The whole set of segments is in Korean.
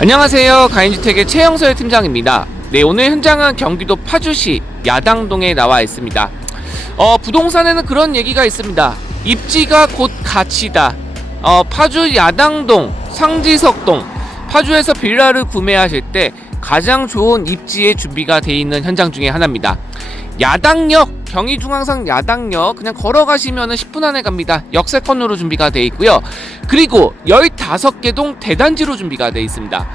안녕하세요. 가인주택의 최영서의 팀장입니다. 네, 오늘 현장은 경기도 파주시 야당동에 나와 있습니다. 어, 부동산에는 그런 얘기가 있습니다. 입지가 곧 가치다. 어, 파주 야당동, 상지석동, 파주에서 빌라를 구매하실 때 가장 좋은 입지의 준비가 돼 있는 현장 중에 하나입니다. 야당역 경의중앙선 야당역 그냥 걸어가시면 10분 안에 갑니다. 역세권으로 준비가 돼 있고요. 그리고 15개 동 대단지로 준비가 돼 있습니다.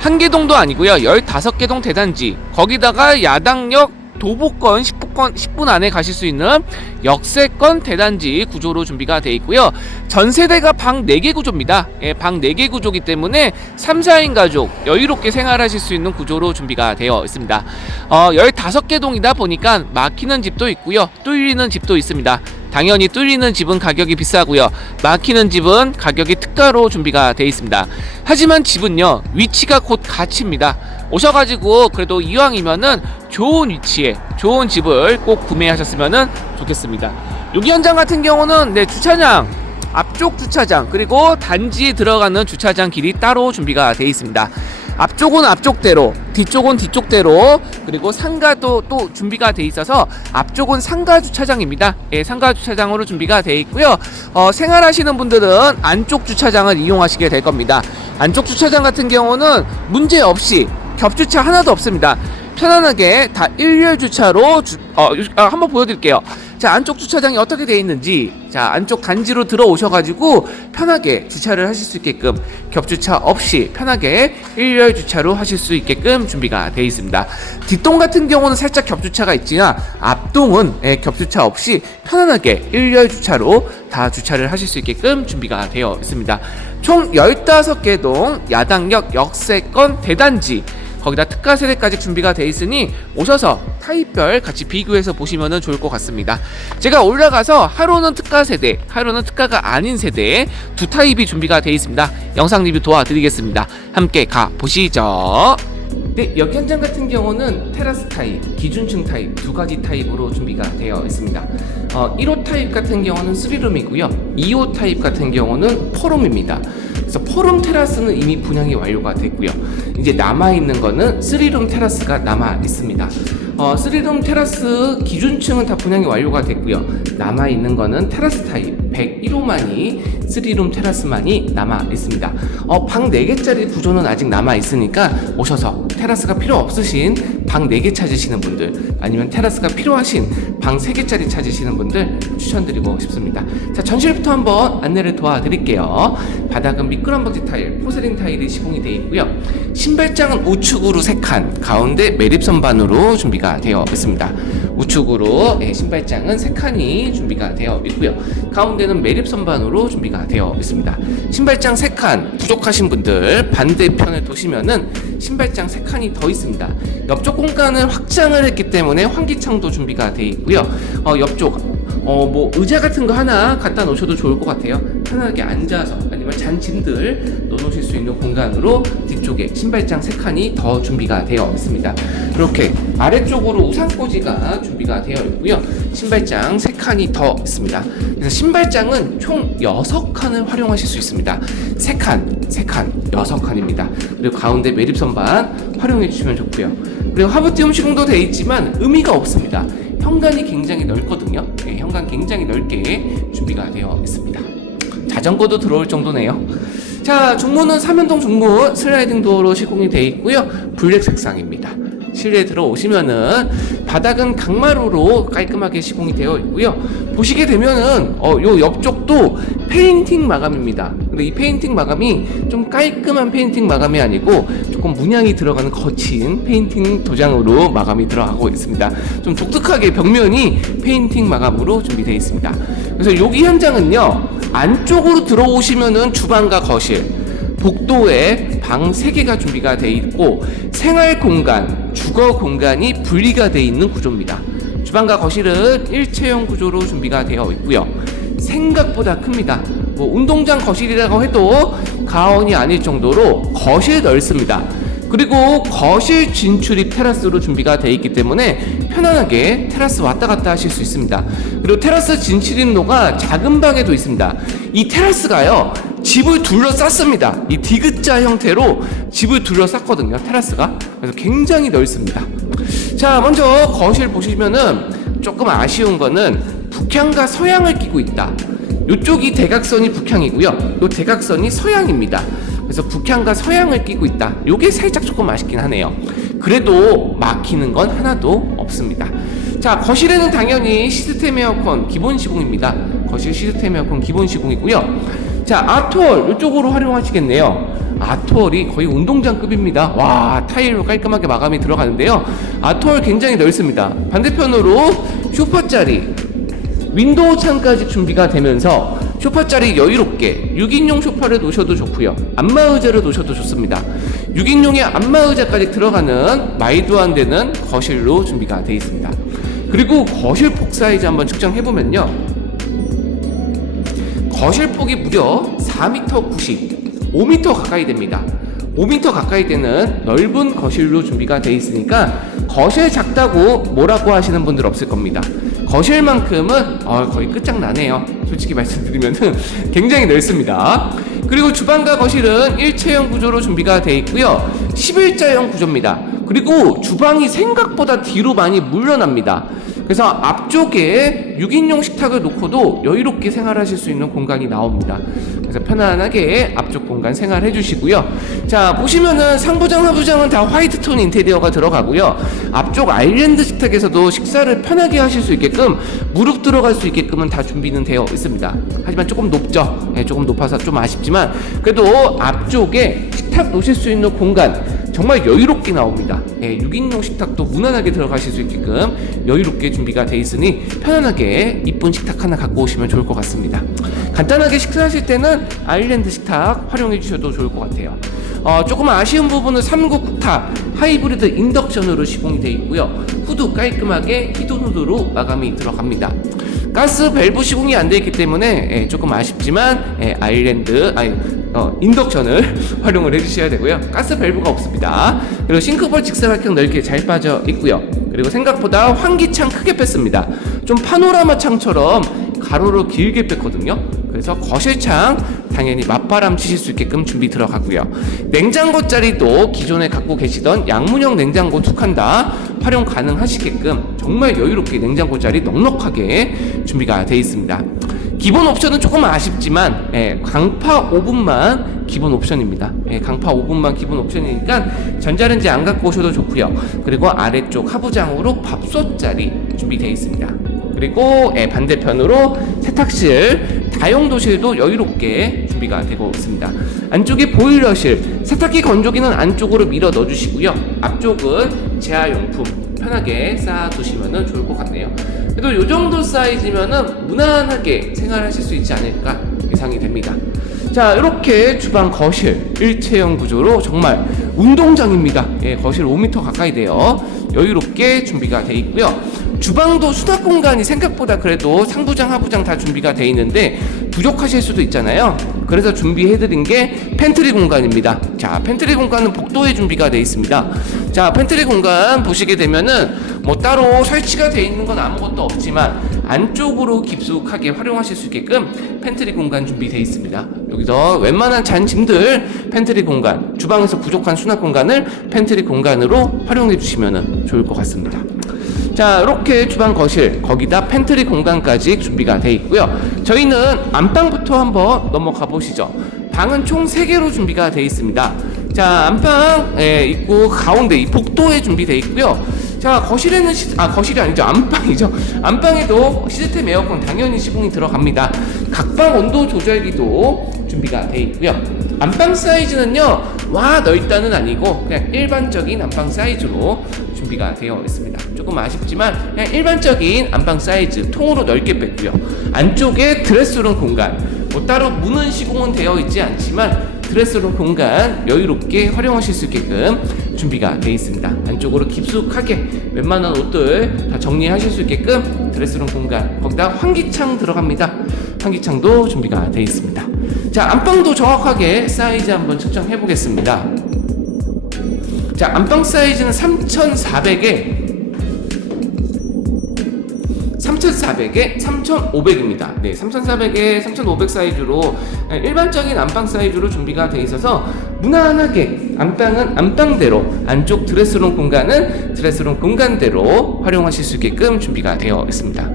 한 개 동도 아니고요. 15개 동 대단지. 거기다가 야당역 도보권 10분, 10분 안에 가실 수 있는 역세권 대단지 구조로 준비가 돼 있고요. 전세대가 방 4개 구조입니다. 예, 방 4개 구조기 때문에 3, 4인 가족 여유롭게 생활하실 수 있는 구조로 준비가 되어 있습니다. 어, 15개 동이다 보니까 막히는 집도 있고요. 뚫리는 집도 있습니다. 당연히 뚫리는 집은 가격이 비싸고요. 막히는 집은 가격이 특가로 준비가 되어 있습니다. 하지만 집은요, 위치가 곧 가치입니다. 오셔가지고 그래도 이왕이면은 좋은 위치에 좋은 집을 꼭 구매하셨으면 좋겠습니다. 여기 현장 같은 경우는 네, 주차장 앞쪽 주차장 그리고 단지에 들어가는 주차장 길이 따로 준비가 되어 있습니다. 앞쪽은 앞쪽대로, 뒤쪽은 뒤쪽대로, 그리고 상가도 또 준비가 돼 있어서 앞쪽은 상가 주차장입니다. 예, 상가 주차장으로 준비가 돼 있고요. 어, 생활하시는 분들은 안쪽 주차장을 이용하시게 될 겁니다. 안쪽 주차장 같은 경우는 문제 없이 겹주차 하나도 없습니다. 편안하게 다 일렬 주차로 주, 어, 아, 한번 보여드릴게요. 자 안쪽 주차장이 어떻게 되어 있는지 자 안쪽 단지로 들어오셔가지고 편하게 주차를 하실 수 있게끔 겹주차 없이 편하게 일렬 주차로 하실 수 있게끔 준비가 되어 있습니다. 뒷동 같은 경우는 살짝 겹주차가 있지만 앞동은 예, 겹주차 없이 편안하게 일렬 주차로 다 주차를 하실 수 있게끔 준비가 되어 있습니다. 총 15개 동 야당역 역세권 대단지 거기다 특가 세대까지 준비가 돼 있으니 오셔서 타입별 같이 비교해서 보시면 좋을 것 같습니다. 제가 올라가서 하루는 특가 세대, 하루는 특가가 아닌 세대 두 타입이 준비가 돼 있습니다. 영상 리뷰 도와드리겠습니다. 함께 가 보시죠. 네, 여기 현장 같은 경우는 테라스 타입, 기준층 타입 두 가지 타입으로 준비가 되어 있습니다. 어, 1호 타입 같은 경우는 3룸이고요. 2호 타입 같은 경우는 4룸입니다. 그래서 4룸 테라스는 이미 분양이 완료가 됐고요. 이제 남아 있는 거는 3룸 테라스가 남아 있습니다. 어, 3룸 테라스 기준층은 다 분양이 완료가 됐고요. 남아 있는 거는 테라스 타입 101호만이 3룸 테라스만이 남아 있습니다. 어, 방 4개짜리 구조는 아직 남아 있으니까 오셔서 테라스가 필요 없으신 방 4개 찾으시는 분들 아니면 테라스가 필요하신 방 3개짜리 찾으시는 분들 추천드리고 싶습니다. 자, 전실부터 한번 안내를 도와드릴게요. 바닥은 미끄럼 방지 타일, 포세린 타일이 시공이 되어 있고요. 신발장은 우측으로 3칸, 가운데 매립선반으로 준비가 되어 있습니다. 우측으로 예, 신발장은 3칸이 준비가 되어 있고요. 가운데는 매립선반으로 준비가 되어 있습니다. 신발장 3칸 부족하신 분들 반대편에 도시면은 신발장 3칸이 더 있습니다. 옆쪽 공간을 확장을 했기 때문에 환기창도 준비가 되어 있고요. 어, 옆쪽 어, 뭐 의자 같은 거 하나 갖다 놓으셔도 좋을 것 같아요. 편하게 앉아서 아니면 잔짐들 넣어놓으실 수 있는 공간으로 뒤쪽에 신발장 3칸이 더 준비가 되어 있습니다. 이렇게 아래쪽으로 우산꽂이가 준비가 되어 있고요. 신발장 3칸이 더 있습니다. 그래서 신발장은 총 6칸을 활용하실 수 있습니다. 3칸, 3칸, 6칸입니다. 그리고 가운데 매립선반 활용해 주시면 좋고요. 그리고 하부티움 시공도 되어 있지만 의미가 없습니다. 현관이 굉장히 넓거든요. 네, 현관 굉장히 넓게 준비가 되어 있습니다. 자전거도 들어올 정도네요. 자, 중문은 삼연동 중문 슬라이딩 도어로 시공이 되어 있고요. 블랙 색상입니다. 실내에 들어오시면은 바닥은 강마루로 깔끔하게 시공이 되어 있고요. 보시게 되면은 어, 요 옆쪽도 페인팅 마감입니다. 근데 이 페인팅 마감이 좀 깔끔한 페인팅 마감이 아니고 조금 문양이 들어가는 거친 페인팅 도장으로 마감이 들어가고 있습니다. 좀 독특하게 벽면이 페인팅 마감으로 준비되어 있습니다. 그래서 여기 현장은요 안쪽으로 들어오시면은 주방과 거실, 복도에 방 3개가 준비가 되어 있고 생활 공간, 주거 공간이 분리가 되어 있는 구조입니다. 주방과 거실은 일체형 구조로 준비가 되어 있고요. 생각보다 큽니다. 뭐 운동장 거실이라고 해도 가온이 아닐 정도로 거실 넓습니다. 그리고 거실 진출입 테라스로 준비가 되어 있기 때문에 편안하게 테라스 왔다 갔다 하실 수 있습니다. 그리고 테라스 진출입로가 작은 방에도 있습니다. 이 테라스가요, 집을 둘러쌌습니다. 이 디귿자 형태로 집을 둘러쌌거든요. 테라스가. 그래서 굉장히 넓습니다. 자, 먼저 거실 보시면은 조금 아쉬운 거는 북향과 서양을 끼고 있다. 이쪽이 대각선이 북향이고요. 이 대각선이 서양입니다. 그래서 북향과 서양을 끼고 있다. 요게 살짝 조금 아쉽긴 하네요. 그래도 막히는 건 하나도 없습니다. 자, 거실에는 당연히 시스템 에어컨 기본 시공입니다. 거실 시스템 에어컨 기본 시공이고요. 자, 아트월 이쪽으로 활용하시겠네요. 아트월이 거의 운동장급입니다. 와, 타일로 깔끔하게 마감이 들어가는데요. 아트월 굉장히 넓습니다. 반대편으로 쇼파짜리 윈도우 창까지 준비가 되면서 쇼파짜리 여유롭게 6인용 쇼파를 놓으셔도 좋고요. 안마 의자를 놓으셔도 좋습니다. 6인용의 안마 의자까지 들어가는 마이드한 되는 거실로 준비가 되어 있습니다. 그리고 거실 폭 사이즈 한번 측정해 보면요. 거실 폭이 무려 4m 90, 5m 가까이 됩니다. 5m 가까이 되는 넓은 거실로 준비가 되어 있으니까 거실 작다고 뭐라고 하시는 분들 없을 겁니다. 거실만큼은 어, 거의 끝장나네요. 솔직히 말씀드리면은 굉장히 넓습니다. 그리고 주방과 거실은 일체형 구조로 준비가 되어 있고요. 11자형 구조입니다. 그리고 주방이 생각보다 뒤로 많이 물러납니다. 그래서 앞쪽에 6인용 식탁을 놓고도 여유롭게 생활하실 수 있는 공간이 나옵니다. 그래서 편안하게 앞쪽 공간 생활해 주시고요. 자, 보시면은 상부장, 하부장은 다 화이트 톤 인테리어가 들어가고요. 앞쪽 아일랜드 식탁에서도 식사를 편하게 하실 수 있게끔 무릎 들어갈 수 있게끔은 다 준비는 되어 있습니다. 하지만 조금 높죠. 네, 조금 높아서 좀 아쉽지만 그래도 앞쪽에 식탁 놓으실 수 있는 공간 정말 여유롭게 나옵니다. 예, 6인용 식탁도 무난하게 들어가실 수 있게끔 여유롭게 준비가 돼 있으니 편안하게 이쁜 식탁 하나 갖고 오시면 좋을 것 같습니다. 간단하게 식사하실 때는 아일랜드 식탁 활용해 주셔도 좋을 것 같아요. 어, 조금 아쉬운 부분은 3구 국탑 하이브리드 인덕션으로 시공이 되어 있고요. 후드 깔끔하게 히든 후드로 마감이 들어갑니다. 가스 밸브 시공이 안 되어 있기 때문에 예, 조금 아쉽지만 예, 아일랜드 아니 어, 인덕션을 활용을 해주셔야 되고요. 가스 밸브가 없습니다. 그리고 싱크볼 직사각형 넓게 잘 빠져 있고요. 그리고 생각보다 환기창 크게 뺐습니다. 좀 파노라마 창처럼 가로로 길게 뺐거든요. 그래서 거실창 당연히 맞바람 치실 수 있게끔 준비 들어가고요. 냉장고 자리도 기존에 갖고 계시던 양문형 냉장고 두 칸다 활용 가능하시게끔 정말 여유롭게 냉장고 자리 넉넉하게 준비가 되어 있습니다. 기본 옵션은 조금 아쉽지만 예, 강파 오븐만 기본 옵션입니다. 예, 강파 오븐만 기본 옵션이니까 전자레인지 안 갖고 오셔도 좋고요. 그리고 아래쪽 하부장으로 밥솥 자리 준비되어 있습니다. 그리고 예, 반대편으로 세탁실 다용도실도 여유롭게 준비가 되고 있습니다. 안쪽에 보일러실, 세탁기 건조기는 안쪽으로 밀어 넣어주시고요. 앞쪽은 재활용품 편하게 쌓아두시면 좋을 것 같네요. 그래도 이 정도 사이즈면은 무난하게 생활하실 수 있지 않을까 예상이 됩니다. 자, 이렇게 주방 거실 일체형 구조로 정말 운동장입니다. 예, 거실 5m 가까이 돼요. 여유롭게 준비가 돼 있고요. 주방도 수납 공간이 생각보다 그래도 상부장, 하부장 다 준비가 돼 있는데 부족하실 수도 있잖아요. 그래서 준비해드린 게 팬트리 공간입니다. 자, 팬트리 공간은 복도에 준비가 돼 있습니다. 자, 팬트리 공간 보시게 되면은 뭐 따로 설치가 돼 있는 건 아무것도 없지만 안쪽으로 깊숙하게 활용하실 수 있게끔 팬트리 공간 준비되어 있습니다. 여기서 웬만한 잔짐들 팬트리 공간, 주방에서 부족한 수납 공간을 팬트리 공간으로 활용해 주시면 좋을 것 같습니다. 자, 이렇게 주방 거실, 거기다 팬트리 공간까지 준비가 되어 있고요. 저희는 안방부터 한번 넘어가 보시죠. 방은 총 3개로 준비가 되어 있습니다. 자, 안방 예, 있고 가운데 이 복도에 준비되어 있고요. 자, 거실에는 시, 아 거실이 아니죠. 안방이죠. 안방에도 시스템 에어컨 당연히 시공이 들어갑니다. 각방 온도 조절기도 준비가 되어 있고요. 안방 사이즈는요. 와 넓다는 아니고 그냥 일반적인 안방 사이즈로 준비가 되어 있습니다. 조금 아쉽지만 그냥 일반적인 안방 사이즈 통으로 넓게 뺐고요. 안쪽에 드레스룸 공간 뭐 따로 문은 시공은 되어 있지 않지만 드레스룸 공간 여유롭게 활용하실 수 있게끔 준비가 되어 있습니다. 안쪽으로 깊숙하게 웬만한 옷들 다 정리하실 수 있게끔 드레스룸 공간 거기다 환기창 들어갑니다. 환기창도 준비가 되어 있습니다. 자 안방도 정확하게 사이즈 한번 측정해 보겠습니다. 자 안방 사이즈는 3,400에 3,400에 3,500입니다. 네, 3,400에 3,500 사이즈로 일반적인 안방 사이즈로 준비가 돼 있어서 무난하게 안방은 안방대로 안쪽 드레스룸 공간은 드레스룸 공간대로 활용하실 수 있게끔 준비가 되어 있습니다.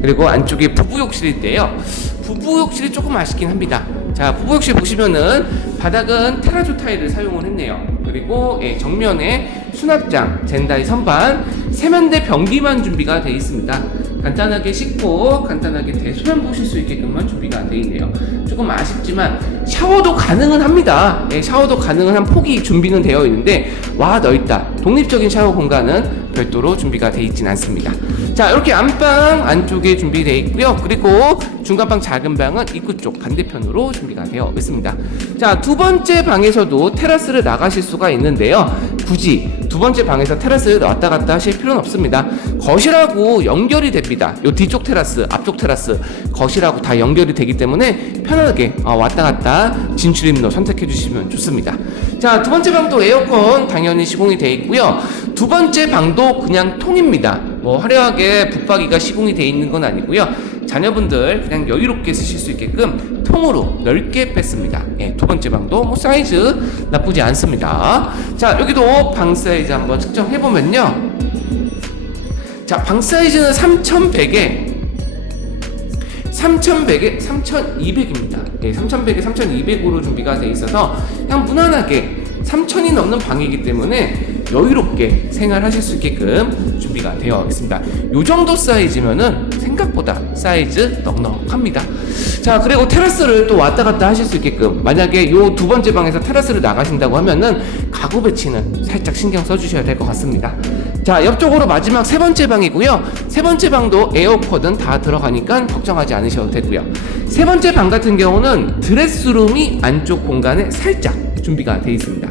그리고 안쪽에 부부 욕실인데요. 부부 욕실이 조금 아쉽긴 합니다. 자, 부부 욕실 보시면은 바닥은 테라조 타일을 사용을 했네요. 그리고 예, 정면에 수납장, 젠다이 선반, 세면대 변기만 준비가 되어 있습니다. 간단하게 씻고 간단하게 대소변 보실 수 있게끔만 준비가 되어 있네요. 조금 아쉽지만 샤워도 가능은 합니다. 예, 샤워도 가능한 폭이 준비는 되어 있는데 와 넓다. 독립적인 샤워 공간은 별도로 준비가 되어 있진 않습니다. 자 이렇게 안방 안쪽에 준비되어 있고요. 그리고 중간방 작은 방은 입구 쪽 반대편으로 준비가 되어 있습니다. 자 두 번째 방에서도 테라스를 나가실 수가 있는데요. 굳이 두 번째 방에서 테라스를 왔다 갔다 하실 필요는 없습니다. 거실하고 연결이 됩니다. 요 뒤쪽 테라스, 앞쪽 테라스, 거실하고 다 연결이 되기 때문에 편하게 어, 왔다 갔다 진출입로 선택해 주시면 좋습니다. 자, 두 번째 방도 에어컨 당연히 시공이 되어 있고요. 두 번째 방도 그냥 통입니다. 뭐 화려하게 붙박이가 시공이 되어 있는 건 아니고요. 자녀분들 그냥 여유롭게 쓰실 수 있게끔 통으로 넓게 뺐습니다. 예, 두 번째 방도 뭐 사이즈 나쁘지 않습니다. 자, 여기도 방 사이즈 한번 측정해 보면요. 자, 방 사이즈는 3100에 3100에 3200입니다. 예, 3100에 3200으로 준비가 돼 있어서 그냥 무난하게 3000이 넘는 방이기 때문에 여유롭게 생활하실 수 있게끔 준비가 되어 있습니다. 요 정도 사이즈면은 생각보다 사이즈 넉넉합니다. 자, 그리고 테라스를 또 왔다 갔다 하실 수 있게끔 만약에 요 두 번째 방에서 테라스를 나가신다고 하면은 가구 배치는 살짝 신경 써주셔야 될 것 같습니다. 자, 옆쪽으로 마지막 세 번째 방이고요. 세 번째 방도 에어컨은 다 들어가니까 걱정하지 않으셔도 되고요. 세 번째 방 같은 경우는 드레스룸이 안쪽 공간에 살짝 준비가 되어 있습니다.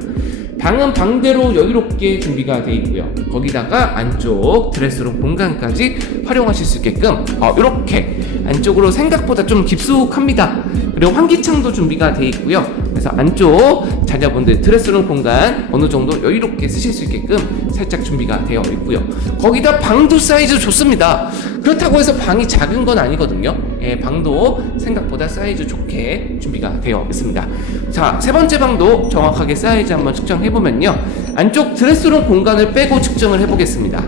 방은 방대로 여유롭게 준비가 되어 있고요. 거기다가 안쪽 드레스룸 공간까지 활용하실 수 있게끔 어, 이렇게 안쪽으로 생각보다 좀 깊숙합니다. 그리고 환기창도 준비가 되어 있고요. 그래서 안쪽 자녀분들 드레스룸 공간 어느 정도 여유롭게 쓰실 수 있게끔 살짝 준비가 되어 있고요. 거기다 방도 사이즈 좋습니다. 그렇다고 해서 방이 작은 건 아니거든요. 예, 방도 생각보다 사이즈 좋게 준비가 되어 있습니다. 자, 세 번째 방도 정확하게 사이즈 한번 측정해 보면요. 안쪽 드레스룸 공간을 빼고 측정을 해 보겠습니다.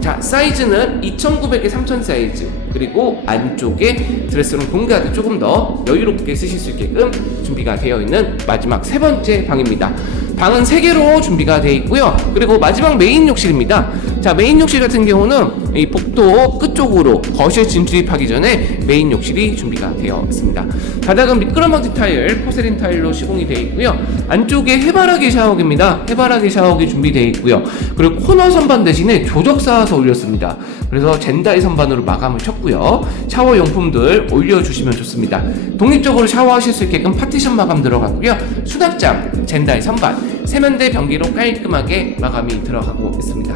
자, 사이즈는 2900에 3000 사이즈. 그리고 안쪽에 드레스룸 공간을 조금 더 여유롭게 쓰실 수 있게끔 준비가 되어 있는 마지막 세 번째 방입니다. 방은 세 개로 준비가 되어 있고요. 그리고 마지막 메인 욕실입니다. 자, 메인 욕실 같은 경우는 이 복도 끝쪽으로 거실 진출입하기 전에 메인 욕실이 준비가 되어 있습니다. 바닥은 미끄럼방지 타일, 포세린 타일로 시공이 되어 있고요. 안쪽에 해바라기 샤워기입니다. 해바라기 샤워기 준비되어 있고요. 그리고 코너 선반 대신에 조적 쌓아서 올렸습니다. 그래서 젠다이 선반으로 마감을 쳤고요. 샤워 용품들 올려주시면 좋습니다. 독립적으로 샤워하실 수 있게끔 파티션 마감 들어가고요. 수납장, 젠다이 선반, 세면대 변기로 깔끔하게 마감이 들어가고 있습니다.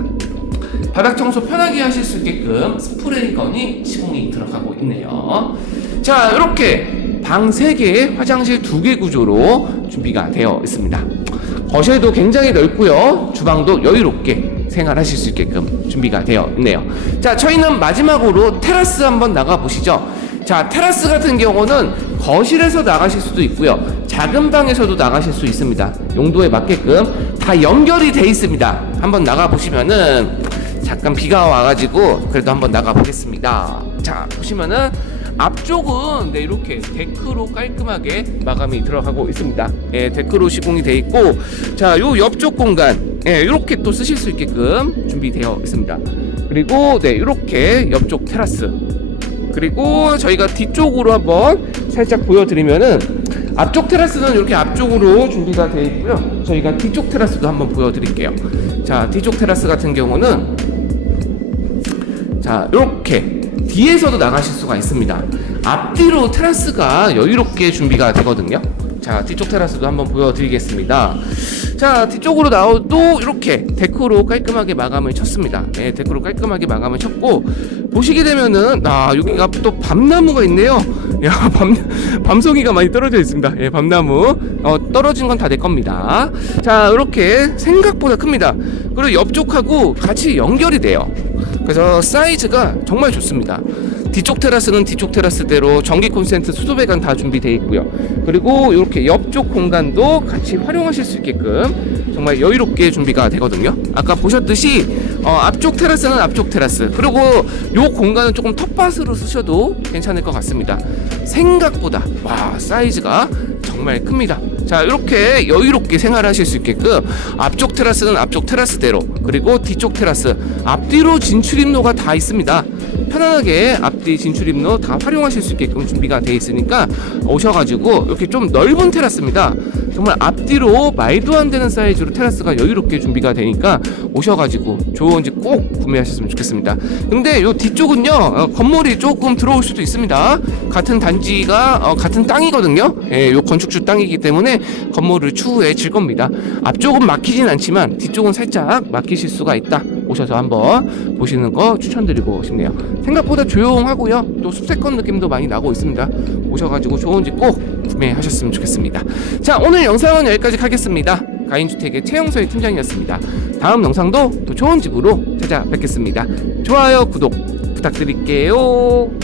바닥 청소 편하게 하실 수 있게끔 스프레이건이 시공이 들어가고 있네요. 자, 이렇게 방 3개, 화장실 2개 구조로 준비가 되어 있습니다. 거실도 굉장히 넓고요. 주방도 여유롭게 생활하실 수 있게끔 준비가 되어 있네요. 자, 저희는 마지막으로 테라스 한번 나가 보시죠. 자, 테라스 같은 경우는 거실에서 나가실 수도 있고요. 작은 방에서도 나가실 수 있습니다. 용도에 맞게끔 다 연결이 돼 있습니다. 한번 나가 보시면은 잠깐 비가 와가지고 그래도 한번 나가 보겠습니다. 자, 보시면은 앞쪽은 네, 이렇게 데크로 깔끔하게 마감이 들어가고 있습니다. 예, 데크로 시공이 돼 있고, 자, 요 옆쪽 공간, 예, 이렇게 또 쓰실 수 있게끔 준비되어 있습니다. 그리고 네, 이렇게 옆쪽 테라스. 그리고 저희가 뒤쪽으로 한번 살짝 보여드리면은 앞쪽 테라스는 이렇게 앞쪽으로 준비가 되어 있고요. 저희가 뒤쪽 테라스도 한번 보여드릴게요. 자, 뒤쪽 테라스 같은 경우는 자, 이렇게 뒤에서도 나가실 수가 있습니다. 앞뒤로 테라스가 여유롭게 준비가 되거든요. 자, 뒤쪽 테라스도 한번 보여드리겠습니다. 자, 뒤쪽으로 나와도 이렇게 데크로 깔끔하게 마감을 쳤습니다. 네, 데크로 깔끔하게 마감을 쳤고, 보시게 되면은, 아, 여기가 또 밤나무가 있네요. 야, 밤, 밤송이가 많이 떨어져 있습니다. 예, 밤나무. 어, 떨어진 건 다 내 겁니다. 자, 이렇게 생각보다 큽니다. 그리고 옆쪽하고 같이 연결이 돼요. 그래서 사이즈가 정말 좋습니다. 뒤쪽 테라스는 뒤쪽 테라스대로 전기 콘센트 수도 배관 다 준비되어 있고요. 그리고 이렇게 옆쪽 공간도 같이 활용하실 수 있게끔 정말 여유롭게 준비가 되거든요. 아까 보셨듯이 어, 앞쪽 테라스는 앞쪽 테라스 그리고 요 공간은 조금 텃밭으로 쓰셔도 괜찮을 것 같습니다. 생각보다 와 사이즈가 정말 큽니다. 자 이렇게 여유롭게 생활하실 수 있게끔 앞쪽 테라스는 앞쪽 테라스대로 그리고 뒤쪽 테라스 앞뒤로 진출입로가 다 있습니다. 편안하게 앞뒤 진출 입로 다 활용하실 수 있게끔 준비가 되어 있으니까 오셔가지고 이렇게 좀 넓은 테라스입니다. 정말 앞뒤로 말도 안 되는 사이즈로 테라스가 여유롭게 준비가 되니까 오셔가지고 좋은 집 꼭 구매하셨으면 좋겠습니다. 근데 요 뒤쪽은요 어, 건물이 조금 들어올 수도 있습니다. 같은 단지가 어, 같은 땅이거든요. 예, 요 건축주 땅이기 때문에 건물을 추후에 질 겁니다. 앞쪽은 막히진 않지만 뒤쪽은 살짝 막히실 수가 있다. 오셔서 한번 보시는 거 추천드리고 싶네요. 생각보다 조용하고요. 또 숲세권 느낌도 많이 나고 있습니다. 오셔가지고 좋은 집 꼭 구매하셨으면 좋겠습니다. 자, 오늘 영상은 여기까지 하겠습니다. 가인주택의 최영서의 팀장이었습니다. 다음 영상도 또 좋은 집으로 찾아뵙겠습니다. 좋아요, 구독 부탁드릴게요.